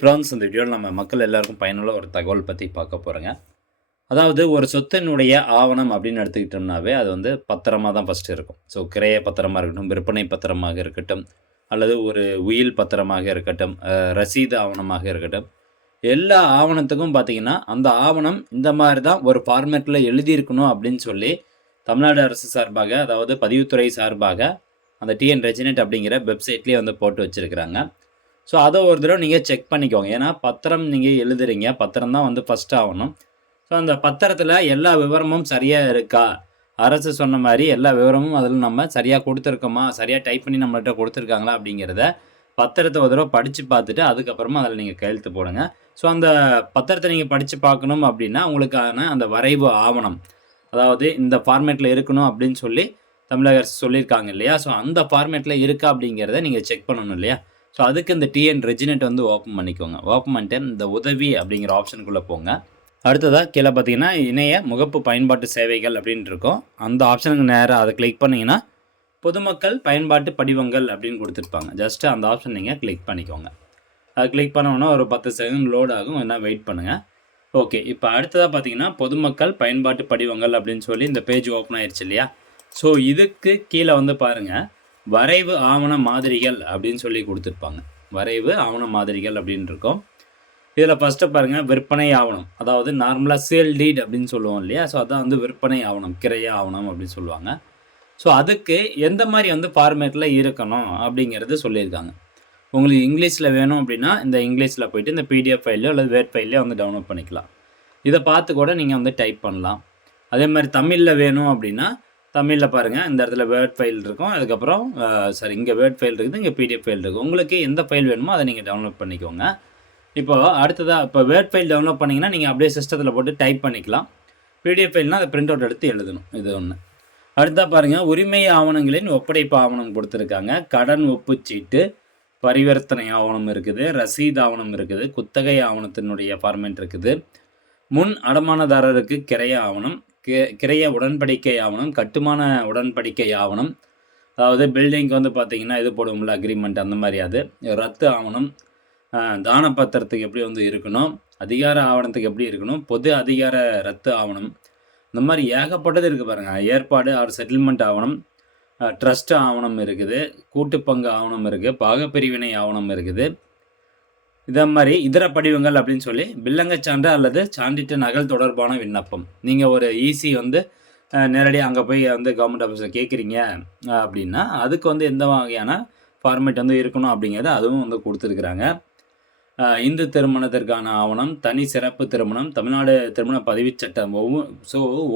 France இந்த வீடியோவில் நம்ம மக்கள் எல்லாருக்கும் பயனுள்ள ஒரு தகவல் பற்றி பார்க்க போகிறோங்க. அதாவது ஒரு சொத்தினுடைய ஆவணம் அப்படின்னு எடுத்துக்கிட்டோம்னாவே அது வந்து பத்திரமா தான் ஃபஸ்ட்டு இருக்கும். ஸோ கிரைய பத்திரமா இருக்கட்டும், விற்பனை பத்திரமாக இருக்கட்டும், அல்லது ஒரு உயில் பத்திரமாக இருக்கட்டும், ரசீது ஆவணமாக இருக்கட்டும், எல்லா ஆவணத்துக்கும் பார்த்தீங்கன்னா அந்த ஆவணம் இந்த மாதிரி தான் ஒரு ஃபார்மேட்டில் எழுதியிருக்கணும் அப்படின்னு சொல்லி தமிழ்நாடு அரசு சார்பாக, அதாவது பதிவுத்துறை சார்பாக அந்த டிஎன் ரெஜினெட் அப்படிங்கிற வெப்சைட்லேயே வந்து போட்டு வச்சுருக்கிறாங்க. ஸோ அதை ஒரு தடவை நீங்கள் செக் பண்ணிக்கோங்க. ஏன்னா பத்திரம் நீங்கள் எழுதுறீங்க, பத்திரம் தான் வந்து ஃபஸ்ட்டு ஆகணும். ஸோ அந்த பத்திரத்தில் எல்லா விவரமும் சரியாக இருக்கா, அரசு சொன்ன மாதிரி எல்லா விவரமும் அதில் நம்ம சரியாக கொடுத்துருக்கோமா, சரியாக டைப் பண்ணி நம்மள்கிட்ட கொடுத்துருக்காங்களா அப்படிங்கிறத பத்திரத்தை ஒரு தடவை படித்து பார்த்துட்டு அதுக்கப்புறமா அதில் நீங்கள் கையெழுத்து போடுங்க. ஸோ அந்த பத்திரத்தை நீங்கள் படித்து பார்க்கணும் அப்படின்னா உங்களுக்கான அந்த வரைவு ஆவணம், அதாவது இந்த ஃபார்மேட்டில் இருக்கணும் அப்படின்னு சொல்லி தமிழக அரசு சொல்லியிருக்காங்க இல்லையா, ஸோ அந்த ஃபார்மேட்டில் இருக்கா அப்படிங்கிறத நீங்கள் செக் பண்ணணும் இல்லையா. ஸோ அதுக்கு இந்த டிஎன் ரெஜினெட் வந்து ஓப்பன் பண்ணிக்கோங்க. ஓப்பன் பண்ணிட்டு இந்த உதவி அப்படிங்கிற ஆப்ஷனுக்குள்ளே போங்க. அடுத்ததாக கீழே பார்த்தீங்கன்னா இணைய முகப்பு பயன்பாட்டு சேவைகள் அப்படின்னு இருக்கும். அந்த ஆப்ஷனுக்கு நேராக அதை கிளிக் பண்ணிங்கன்னா பொதுமக்கள் பயன்பாட்டு படிவங்கள் அப்படின்னு கொடுத்துருப்பாங்க. ஜஸ்ட்டு அந்த ஆப்ஷன் நீங்கள் கிளிக் பண்ணிக்கோங்க. அதை கிளிக் பண்ணோன்னா ஒரு 10 செகண்ட் லோட் ஆகும், என்ன வெயிட் பண்ணுங்கள். ஓகே, இப்போ அடுத்ததாக பார்த்தீங்கன்னா பொதுமக்கள் பயன்பாட்டு படிவங்கள் அப்படின்னு சொல்லி இந்த பேஜ் ஓப்பன் ஆயிடுச்சு இல்லையா. ஸோ இதுக்கு கீழே வந்து பாருங்கள், வரைவு ஆவண மாதிரிகள் அப்படின்னு சொல்லி கொடுத்துருப்பாங்க. வரைவு ஆவண மாதிரிகள் அப்படின்னு இருக்கும். இதில் ஃபஸ்ட்டு பாருங்கள், விற்பனை ஆவணம், அதாவது நார்மலாக சேல் டீட் அப்படின்னு சொல்லுவோம் இல்லையா. ஸோ அதான் வந்து விற்பனை ஆவணம், கிரைய ஆவணம் அப்படின்னு சொல்லுவாங்க. ஸோ அதுக்கு எந்த மாதிரி வந்து ஃபார்மேட்டில் இருக்கணும் அப்படிங்கிறது சொல்லியிருக்காங்க. உங்களுக்கு இங்கிலீஷில் வேணும் அப்படின்னா இந்த இங்கிலீஷில் போய்ட்டு இந்த பிடிஎஃப் ஃபைல்லையோ அல்லது வேர்ட் ஃபைல்லையோ வந்து டவுன்லோட் பண்ணிக்கலாம். இதை பார்த்து கூட நீங்கள் வந்து டைப் பண்ணலாம். அதே மாதிரி தமிழில் வேணும் அப்படின்னா தமிழில் பாருங்கள், இந்த இடத்துல வேர்ட் ஃபைல் இருக்கும், அதுக்கப்புறம் இங்கே வேர்ட் ஃபைல் இருக்குது, இங்கே பிடிஎஃப் ஃபைல் இருக்குது. உங்களுக்கு எந்த ஃபைல் வேணுமோ அதை நீங்கள் டவுன்லோட் பண்ணிக்கோங்க. இப்போ அடுத்ததாக இப்போ வேர்ட் ஃபைல் டவுன்லோட் பண்ணிங்கன்னா நீங்கள் அப்படியே சிஸ்டத்தில் போட்டு டைப் பண்ணிக்கலாம். பிடிஎஃப் ஃபைல்னால் அதை பிரிண்ட் அவுட் எடுத்து எழுதணும். இது ஒன்று. அடுத்தா பாருங்கள், உரிமை ஆவணங்களின் ஒப்படைப்பு ஆவணம் கொடுத்துருக்காங்க. கடன் ஒப்புச்சீட்டு, பரிவர்த்தனை ஆவணம் இருக்குது, ரசீது ஆவணம் இருக்குது, குத்தகை ஆவணத்தினுடைய ஃபார்மேட் இருக்குது, முன் அடமானதாரருக்கு கிரைய ஆவணம், கிரைய உடன்படிக்கை ஆவணம், கட்டுமான உடன்படிக்கை ஆவணம், அதாவது பில்டிங்க்கு வந்து பார்த்திங்கன்னா இது போடுவோம்ல அக்ரிமெண்ட், அந்த மாதிரி அது ரத்து ஆவணம், தான பத்திரத்துக்கு எப்படி வந்து இருக்கணும், அதிகார ஆவணத்துக்கு எப்படி இருக்கணும், பொது அதிகார ரத்து ஆவணம், இந்த மாதிரி ஏகப்பட்டது இருக்குது பாருங்கள். ஏற்பாடு ஆர் செட்டில்மெண்ட் ஆவணம், ட்ரஸ்ட் ஆவணம் இருக்குது, கூட்டுப்பங்கு ஆவணம் இருக்குது, பாகப்பிரிவினை ஆவணம் இருக்குது. இதை மாதிரி இதர படிவங்கள் அப்படின்னு சொல்லி பில்லங்க சான்று அல்லது சான்றிதழ் நகல் தொடர்பான விண்ணப்பம். நீங்கள் ஒரு ஈசி வந்து நேரடியாக அங்கே போய் வந்து கவர்மெண்ட் ஆஃபீஸில் கேட்குறீங்க அப்படின்னா அதுக்கு வந்து எந்த வகையான ஃபார்மேட் வந்து இருக்கணும் அப்படிங்கிறது அதுவும் வந்து கொடுத்துருக்குறாங்க. இந்து திருமணத்திற்கான ஆவணம், தனி சிறப்பு திருமணம், தமிழ்நாடு திருமண பதிவுச் சட்டம்,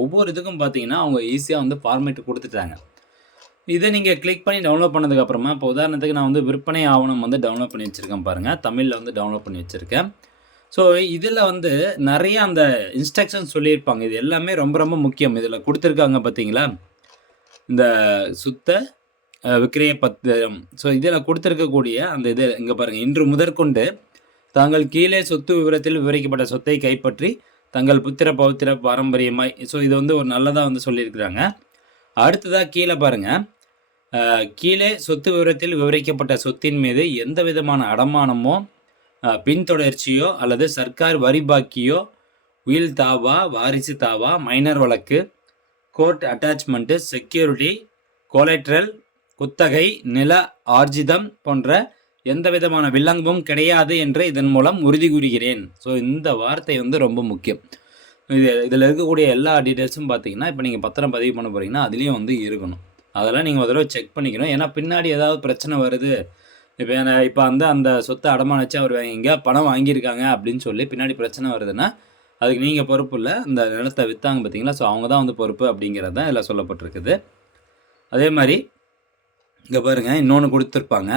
ஒவ்வொரு இதுக்கும் பார்த்தீங்கன்னா அவங்க ஈஸியாக வந்து ஃபார்மேட் கொடுத்துட்டாங்க. இதை நீங்கள் கிளிக் பண்ணி டவுன்லோட் பண்ணதுக்கப்புறமா, இப்போ உதாரணத்துக்கு நான் வந்து விற்பனை ஆவணம் வந்து டவுன்லோட் பண்ணி வச்சுருக்கேன் பாருங்கள், தமிழில் வந்து டவுன்லோட் பண்ணி வச்சுருக்கேன். ஸோ இதில் வந்து நிறைய அந்த இன்ஸ்ட்ரக்ஷன் சொல்லியிருப்பாங்க. இது எல்லாமே ரொம்ப ரொம்ப முக்கியம். இதில் கொடுத்துருக்காங்க பார்த்தீங்களா, இந்த சுத்த விக்கிரய பத்திரம். ஸோ இதில் கொடுத்துருக்கக்கூடிய அந்த இது இங்கே பாருங்கள், இன்று முதற்கொண்டு தாங்கள் கீழே சொத்து விவரத்தில் விவரிக்கப்பட்ட சொத்தை கைப்பற்றி தங்கள் புத்திர பௌத்திர பாரம்பரியமாய். ஸோ இது வந்து ஒரு நல்லதாக வந்து சொல்லியிருக்கிறாங்க. அடுத்ததாக கீழே பாருங்கள், கீழே சொத்து விவரத்தில் விவரிக்கப்பட்ட சொத்தின் மீது எந்த விதமான அடமானமோ, பின்தொடர்ச்சியோ அல்லது சர்க்கார் வரி பாக்கியோ, உயில் தாவா, வாரிசு தாவா, மைனர் வழக்கு, கோர்ட் அட்டாச்மெண்ட்டு, செக்யூரிட்டி, கோலேட்ரல், குத்தகை, நில ஆர்ஜிதம் போன்ற எந்த விதமான வில்லங்கமும் கிடையாது என்று இதன் மூலம் உறுதி கூறுகிறேன். ஸோ இந்த வார்த்தை வந்து ரொம்ப முக்கியம். இதில் இருக்கக்கூடிய எல்லா டீட்டெயில்ஸும் பார்த்தீங்கன்னா இப்போ நீங்கள் பத்திரம் பதிவு பண்ண போகிறீங்கன்னா அதுலேயும் வந்து இருக்கணும். அதெல்லாம் நீங்கள் ஒரு தடவை செக் பண்ணிக்கணும். ஏன்னா பின்னாடி ஏதாவது பிரச்சனை வருது, இப்போ வந்து அந்த சொத்தை அடமான வச்சு அவர் எங்கேயா பணம் வாங்கியிருக்காங்க அப்படின்னு சொல்லி பின்னாடி பிரச்சனை வருதுன்னா அதுக்கு நீங்கள் பொறுப்பு இல்லை. அந்த நிலத்தை விற்றாங்க பார்த்தீங்களா, ஸோ அவங்க தான் வந்து பொறுப்பு அப்படிங்கிறது தான் இதில் சொல்லப்பட்டிருக்குது. அதே மாதிரி இங்கே பாருங்கள், இன்னொன்று கொடுத்துருப்பாங்க,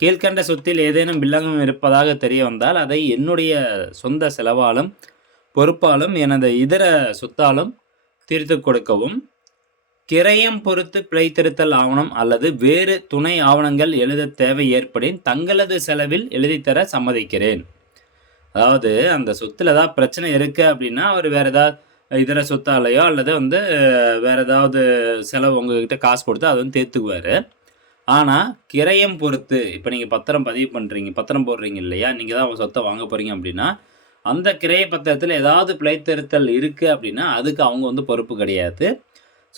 கீழ்கண்ட சொத்தில் ஏதேனும் வில்லங்கம் இருப்பதாக தெரிய வந்தால் அதை என்னுடைய சொந்த செலவாலும் பொறுப்பாலும் எனது இதர சொத்தாலும் தீர்த்து கொடுக்கவும், கிரயம் பொறுத்து பிழைத்திருத்தல் ஆவணம் அல்லது வேறு துணை ஆவணங்கள் எழுத தேவை ஏற்படின் தங்களது செலவில் எழுதித்தர சம்மதிக்கிறேன். அதாவது அந்த சொத்தில் ஏதாவது பிரச்சனை இருக்குது அப்படின்னா அவர் வேறு ஏதாவது இதர சொத்தாலையோ அல்லது வந்து வேறு ஏதாவது செலவு உங்ககிட்ட காசு கொடுத்து அதை வந்து தீர்த்துக்குவார். ஆனால் கிரயம் பொறுத்து இப்போ நீங்கள் பத்திரம் பதிவு பண்ணுறீங்க, பத்திரம் போடுறீங்க இல்லையா? நீங்கள் தான் சொத்தை வாங்க போகிறீங்க அப்படின்னா, அந்த கிரைய பத்திரத்தில் ஏதாவது பிழைத்திருத்தல் இருக்குது அப்படின்னா, அதுக்கு அவங்க வந்து பொறுப்பு கிடையாது.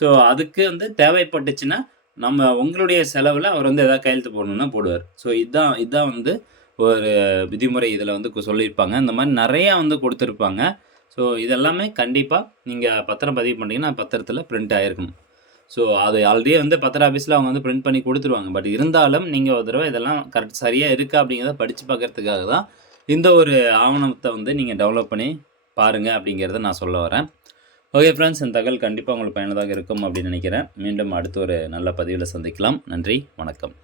ஸோ அதுக்கு வந்து தேவைப்பட்டுச்சுன்னா, உங்களுடைய செலவில் அவர் வந்து எதாவது கையெழுத்து போடணுன்னா போடுவார். ஸோ இதான் வந்து ஒரு விதிமுறை இதில் வந்து சொல்லியிருப்பாங்க. இந்த மாதிரி நிறையா வந்து கொடுத்துருப்பாங்க. ஸோ இதெல்லாமே கண்டிப்பாக நீங்கள் பத்திரம் பதிவு பண்ணிங்கன்னா பத்திரத்தில் பிரிண்ட் ஆகிருக்கணும். ஸோ அது ஆல்ரெடி வந்து பத்திர ஆஃபீஸில் அவங்க வந்து பிரிண்ட் பண்ணி கொடுத்துருவாங்க. பட் இருந்தாலும் நீங்கள் ஒரு தடவை இதெல்லாம் கரெக்ட் சரியாக இருக்கா அப்படிங்கிறத படித்து பார்க்கறதுக்காக தான் இந்த ஒரு ஆவணத்தை வந்து நீங்கள் டெவலப் பண்ணி பாருங்கள் அப்படிங்கிறத நான் சொல்ல வரேன். ஓகே ஃப்ரெண்ட்ஸ், இந்த தகவல் கண்டிப்பாக உங்களுக்கு பயனுள்ளதாக இருக்கும் அப்படின்னு நினைக்கிறேன். மீண்டும் அடுத்த ஒரு நல்ல பதிவில் சந்திக்கலாம். நன்றி, வணக்கம்.